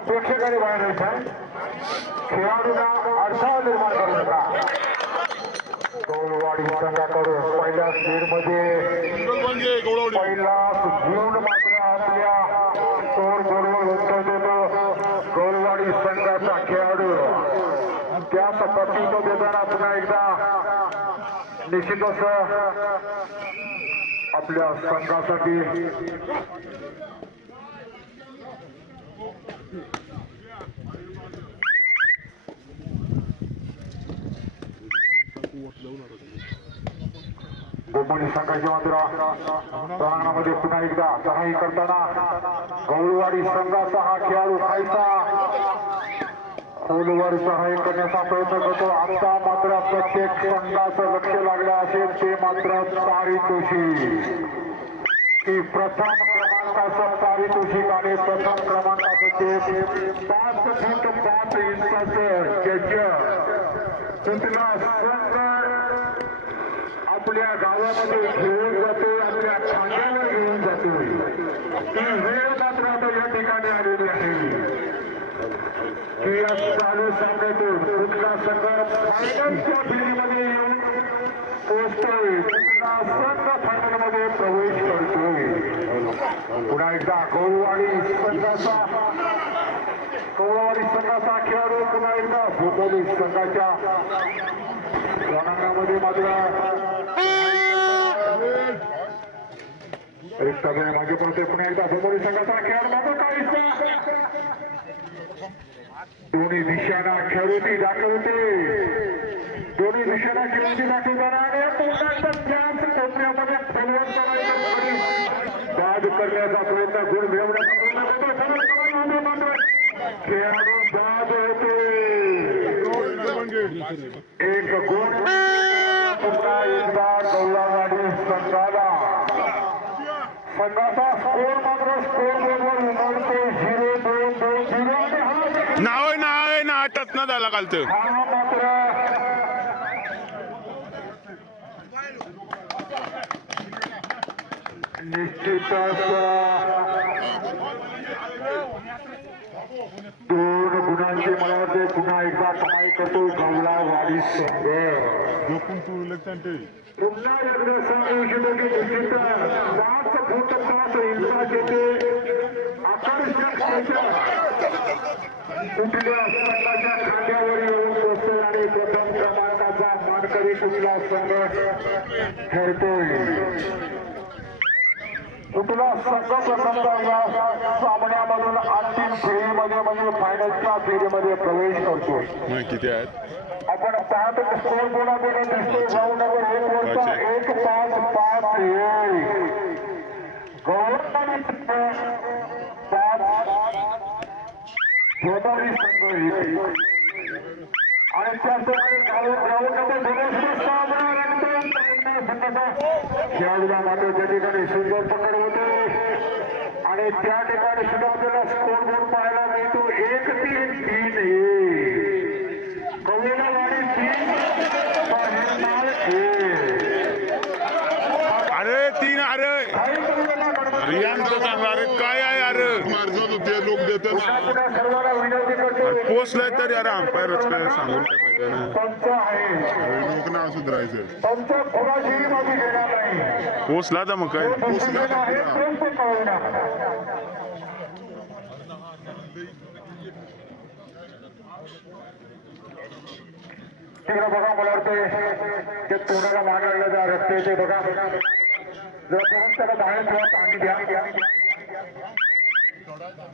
प्रेक्षकांनी बाहेर येत खेळाडूंना अडथळा निर्माण करू नका गौरवाडी पहिल्या स्पीडमध्ये सिंगल बन घे पहिला घेऊन मात्र आपल्या संघाचा खेळाडू त्या पद्धतीनं देताना पुन्हा एकदा निश्चितच आपल्या संघासाठी. गोमडी संघाची मात्र प्रांगणामध्ये पुन्हा एकदा चढाई करताना गौरवाडी संघाचा हा खेळाडू खायचा खोलवर सहाय्य करण्याचा प्रयत्न करतो. आता मात्र प्रत्येक संघाचं लक्ष लागलं असेल ते मात्र पारितोषी की प्रथम क्रमांकाचं पारितोषिक आणि प्रथम क्रमांकाचं ते पाच फूट पाच इंचाचं जज. कुठला संघ आपल्या गावामध्ये घेऊन जातो आपल्या खांद्याला घेऊन जातो ती वेळ मात्र आता या ठिकाणी आलेली आहे. की या चालू सामन्यातून कुठला संघ फायनलच्या फेरीमध्ये येऊन पोहोचतोय कुठला संघ फायनलमध्ये प्रवेश करतोय. पुन्हा एकदा गौरवाडी संघाचा गौरवाडी संघाचा खेळाडू पुन्हा एकदा संघाच्या मात्र मागे पडते पुन्हा एकदा संघाचा खेळ मात्र काहीसा दोन्ही दिशांना खेळूती दाखवते. दोन्ही दिशांना खेळूती दाखवताना आणि पुन्हा एकदा त्याच फलवत करायचा बाद करण्याचा प्रयत्न गुण मिळवण्याचा प्रयत्न करतो. खेळाडू बाद होते. एक गुण पुन्हा एकदा गौला गाडी संघाला. संघाचा स्कोर मात्र स्कोर बरोबर उमटतो झिरो दोन दोन झिरो आणि हा नाव आहे नाव आहे ना आठच घालतं. दोन गुणांची मला वाटते पुन्हा एकदा काय करतो कमला वाडी संघ तू इलेक्शन पुन्हा एकदा सांगू इच्छितो की निश्चित पाच फुट पाच इंचाचे ते आकर्षक कुठल्या संघाच्या खांद्यावर येऊन आणि प्रथम क्रमांकाचा मानकरी कुठला संघ ठरतोय कुठला संघ प्रथमता या सामन्यामधून अंतिम फेरीमध्ये म्हणजे फायनलच्या फेरीमध्ये प्रवेश करतो किती आहेत आपण पाहतो स्कोर बोर्डाकडे दिसतो जाऊ नगर एक वरचा एक पाच पाच एक गव्हर्नमेंट पाच आणि मात्र त्या ठिकाणी सुंदर पकड होते आणि त्या ठिकाणी सुद्धा आपल्याला स्कोर बोर्ड पाहायला मिळतो एक तीन तीन एक कवीला तीन अरे. तीन अरे यांचं अरे काय आहे? करतो पोचलंय तरी अरे अंपायरच काय सांगून ना सुधारायचं पंच कोणाचीही बाजू घेणार नाही पोचला तर मग काय? तिकडे बघा मला वाटतंय ते तोंडाला माग लागलं रस्त्याचे बघा. जर कोण त्याला बाहेर ठेवा पाणी द्या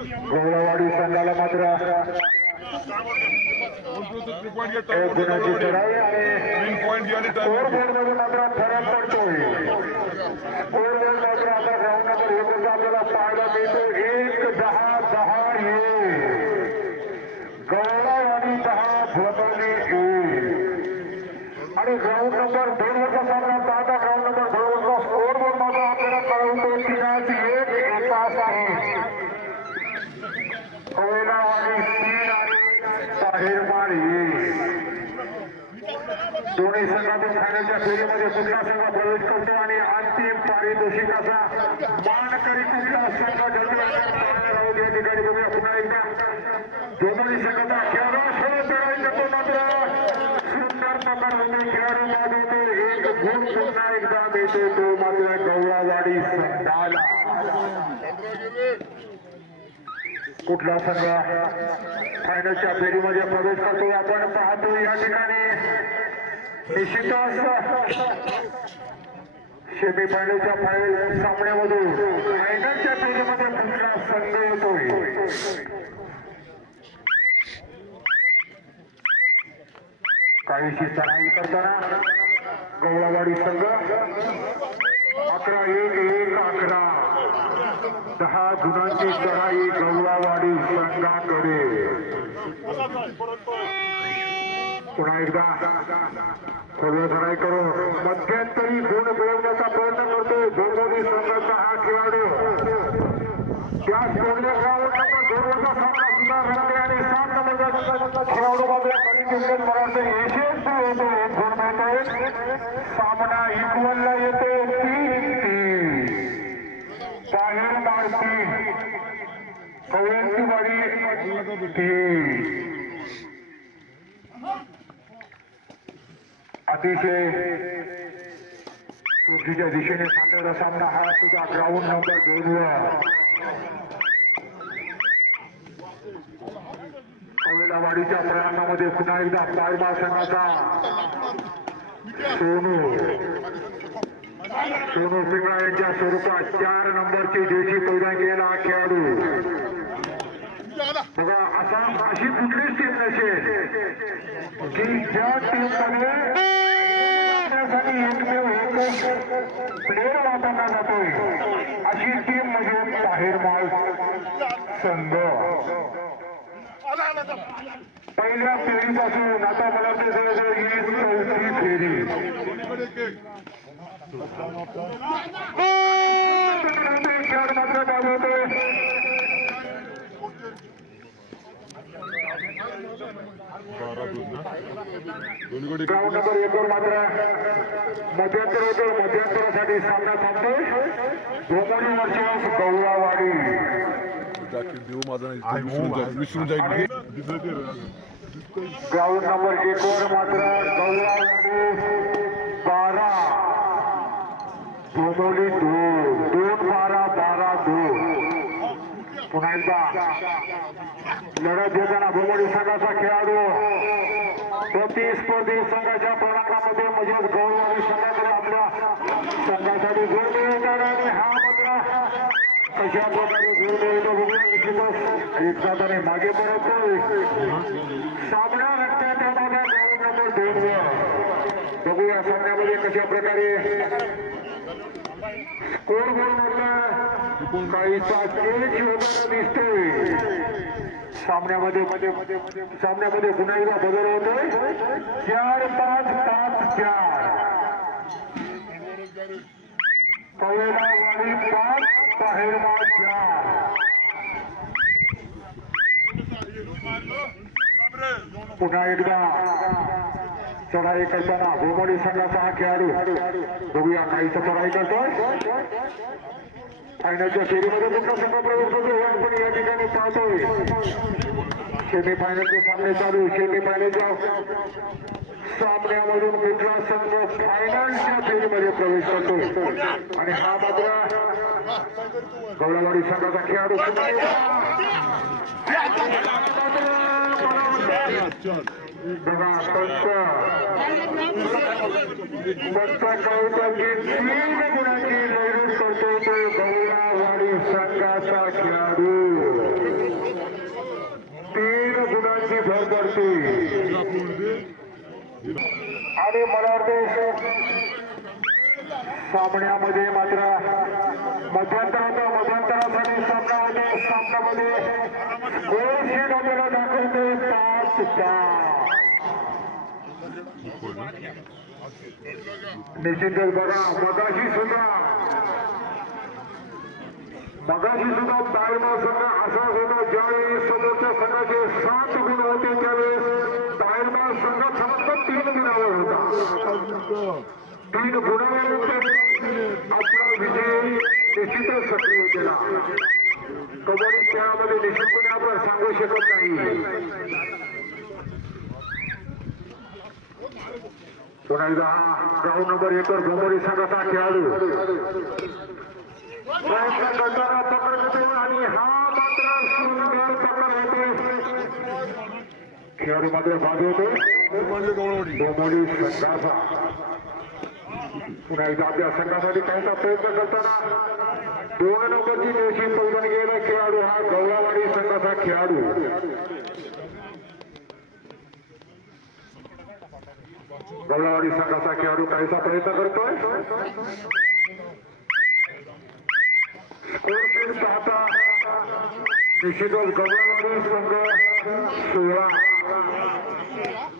गवळावाडी संघाला मात्र एक गुणाची चढाई आणि फोर बोर्डमध्ये मात्र फरक पडतोय. फोर बोर्ड मात्र आता ग्राउंड नंबर आपल्याला पाहायला मिळतो मानकरी कुठला संघ? ठरतो राहू या ठिकाणी बघूया पुन्हा एकदा दोन्ही संघाचा खेळाडू खेळ खेळायचा तो मात्र सुंदर प्रकार होते खेळाडू बाद होतो एक गुण पुन्हा एकदा देतो तो मात्र गौरावाडी संघाला कुठला संघ फायनलच्या फेरीमध्ये प्रवेश करतो. आपण पाहतो या ठिकाणी. निश्चितच सेमी फायनलच्या फायनल सामन्यामधून फायनलच्या फेरीमध्ये कुठला संघ येतोय. काहीशी चढाई करताना गवळावाडी संघ अकरा एक एक अकरा. दहा गुणांची चढाई गवळावाडी संघाकडे. पुन्हा एकदा खोलवर चढाई करून मध्यंतरी गुण मिळवण्याचा प्रयत्न करतोय भोगोली संघाचा हा खेळाडू त्याच बोलले ग्राउंड नंबर दोन वरचा सामना सुद्धा रंगले आणि सात नंबरचा खेळाडू बाजूला कधी जिंकत मला यशस्वी होतो एक गुण मिळतोय सामना इक्वलला येतो तीन तीन बाहेर मारती कवयंती वाडी तीन। अतिशय चुकीच्या दिशेने चाललेला सामना हा सुद्धा ग्राउंड नंबर दोन वर प्रयाणामध्ये पुन्हा एकदा पायमा संघाचा सोनू. सोनू पिंगळा यांच्या स्वरूपात चार नंबरची देशी पैदा केला खेळाडू. बघा असा अशी कुठलीच टीम नसेल. की ज्या टीममध्ये ठिकाणी एकमेव एक प्लेअर वापरला जातोय. अशी टीम म्हणजे बाहेर माल संघ. पहिल्या फेरीपासून आता मला वाटतं जवळजवळ ही चौथी फेरी. खेळ मात्र दाखवतोय बारा ग्राउंड नंबर एक वर मात्र मध्यंतर होतो मध्यंतरासाठी सामना थांबतोय. भोमरी वर्षास गौरावाडी देऊ माझा विसरून जाईल ग्राउंड नंबर एक वर मात्र गौरावाडी बारा. दोन दोन. पुन्हा एकदा लढत घेताना भोमोली संघाचा खेळाडू. प्रतिस्पर्धी संघाच्या प्रणाकामध्ये म्हणजेच गौरवाडी संघाकडे आपल्या संघासाठी गोल मिळवतात आणि हा मात्र कशा प्रकारे गोल मिळवतो बघूया निश्चितच. एक जाताने मागे परततोय सामना रक्ताच्या भागात ग्राउंड नंबर दोन बघूया सामन्यामध्ये कशा प्रकारे स्कोर बोल बोर्डवरला काहीसा चेंज होताना दिसतोय सामन्यामध्ये सामन्यामध्ये पुन्हा एकदा बदल होतोय चार पाच पाच चार कवेला वाणी पाच बाहेर चार पुन्हा एकदा चढाई करताना भोमडी संघाचा हा खेळाडू. बघूया काहीचा चढाई करतोय. फायनलच्या फेरीमध्ये कुठला संघ प्रवेश करतो हे आपण या ठिकाणी पाहतोय. सेमी फायनलचे सामने चालू. सेमी फायनलच्या सामन्यामधून कुठला संघ फायनलच्या फेरीमध्ये प्रवेश करतो? आणि हा मात्र गौडावाडी संघाचा खेळाडू बघा पंच पंच तीन गुणाची लढत करतो तो गौरावाडी संघाचा खेळाडू तीन गुणांची भर करते आणि मला वाटते सामन्यामध्ये मात्र मध्यंतराचा मध्यंतरासाठी सामन्यामध्ये सामन्यामध्ये गोलशी आपल्याला दाखवते पाच चार. निश्चितच बघा मगाशी सुद्धा मगाशी सुद्धा ताळमा संघ असा होता ज्यावेळी समोरच्या संघाचे सात गुण होते त्यावेळेस ताळमा संघ फक्त तीन गुणावर होता तीन गुणावर आपला विजय निश्चितच सक्रिय केला कबड्डी खेळामध्ये निश्चितपणे आपण सांगू शकत नाही पुन्हा एकदा हा ग्राउंड नंबर एक वर भोमरी संघाचा खेळाडू. प्रयत्न करताना पकड घेतो आणि हा मात्र सुंदर पकड होतो खेळाडू मात्र भाग होतो. भोमरी संघाचा. पुन्हा एकदा आपल्या संघासाठी काहीसा प्रयत्न करताना दोन नंबरची दिवशी पळून गेला खेळाडू हा गवळावाडी संघाचा खेळाडू गवळावाडी संघाचा खेळाडू काहीसा प्रयत्न करतोय. स्कोरशीट पाहता. निश्चितच गवळावाडी संघ सोळा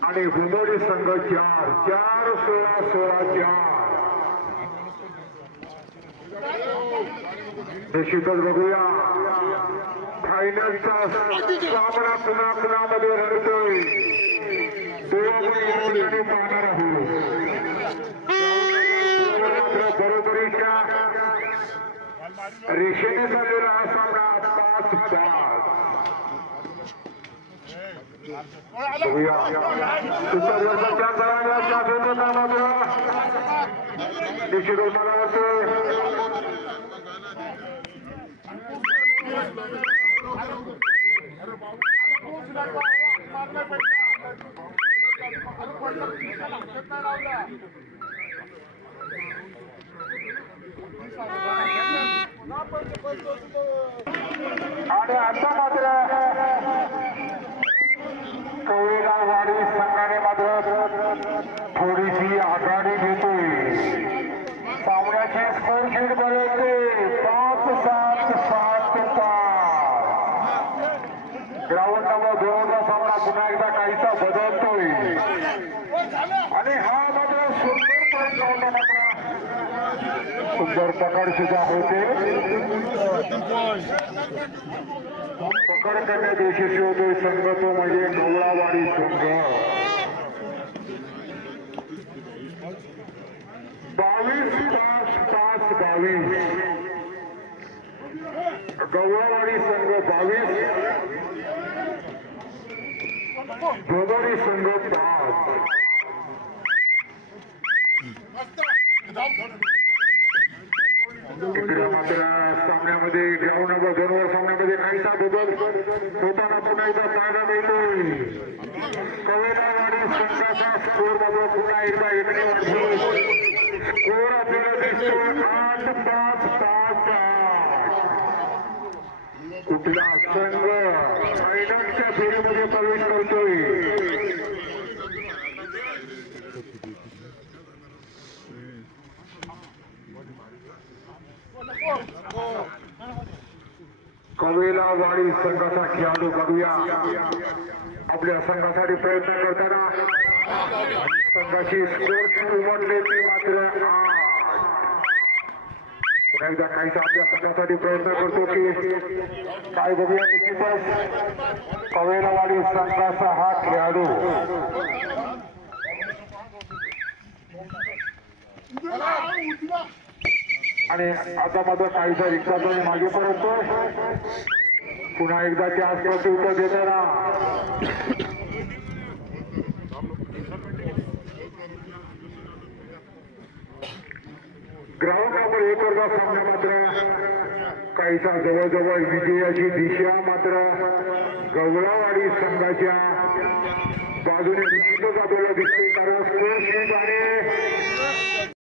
आणि भुमोडी संघ चार. चार सोळा सोळा चार. निश्चितच बघूया. फायनलचा सामना पुन्हा पुन्हामध्ये रडतोय दोघांनी पाहणार आहोत मात्र बरोबरीच्या रेषेने चाललेला हा सामना पाच पाच बघूया उत्तर वर्षाच्या जवळच्या सोबत मात्र निश्चितच मला वाटतं आणि आता मात्र कवळेगाववाडी संघाने मात्र थोडीशी आघाडी घेतो सामन्याची स्कोर शीट बनवते पाच सात सात पाच ग्राउंड नंबर दोनचा सामना पुन्हा एकदा काहीसा बदलतोय आणि हा मात्र सुंदर point लावला मात्र सुंदर पकड सुद्धा होते पकड करण्यात यशस्वी होतोय संघ तो म्हणजे डोळावाडी संघ. बावीस तास तास बावीस. गवळावाडी संघ बावीस. भोगोडी संघ पाच इकडे मात्र सामन्यामध्ये ग्राउंड सामन्यामध्ये काहीसा बदल होताना पुन्हा एकदा पाहायला मिळतो कवेलावाडी संघाचा स्कोर मात्र पुन्हा एकदा एकने वाढतो स्कोर आपल्याला दिसतोय आठ पाच पाच आठ कुठला संघ फायनलच्या फेरीमध्ये प्रवेश करतोय. Oh, oh. कवेलावाडी संघाचा खेळाडू बघूया. आपल्या संघासाठी प्रयत्न करताना संघाची स्कोर उमटले ते मात्र एकदा काहीसा आपल्या संघासाठी प्रयत्न करतो की काय बघूया निश्चितच कवेलावाडी संघाचा हा खेळाडू. आणि आता माझा काहीसा रिक्षा तो मागे परततो पुन्हा एकदा त्या आसपास उत्तर देताना. ग्राउंड नंबर एक वरचा सामना मात्र काहीसा जवळजवळ विजयाची दिशा मात्र गवळावाडी संघाच्या बाजूने दिसतो आपल्याला दिसते कारण स्कोर आणि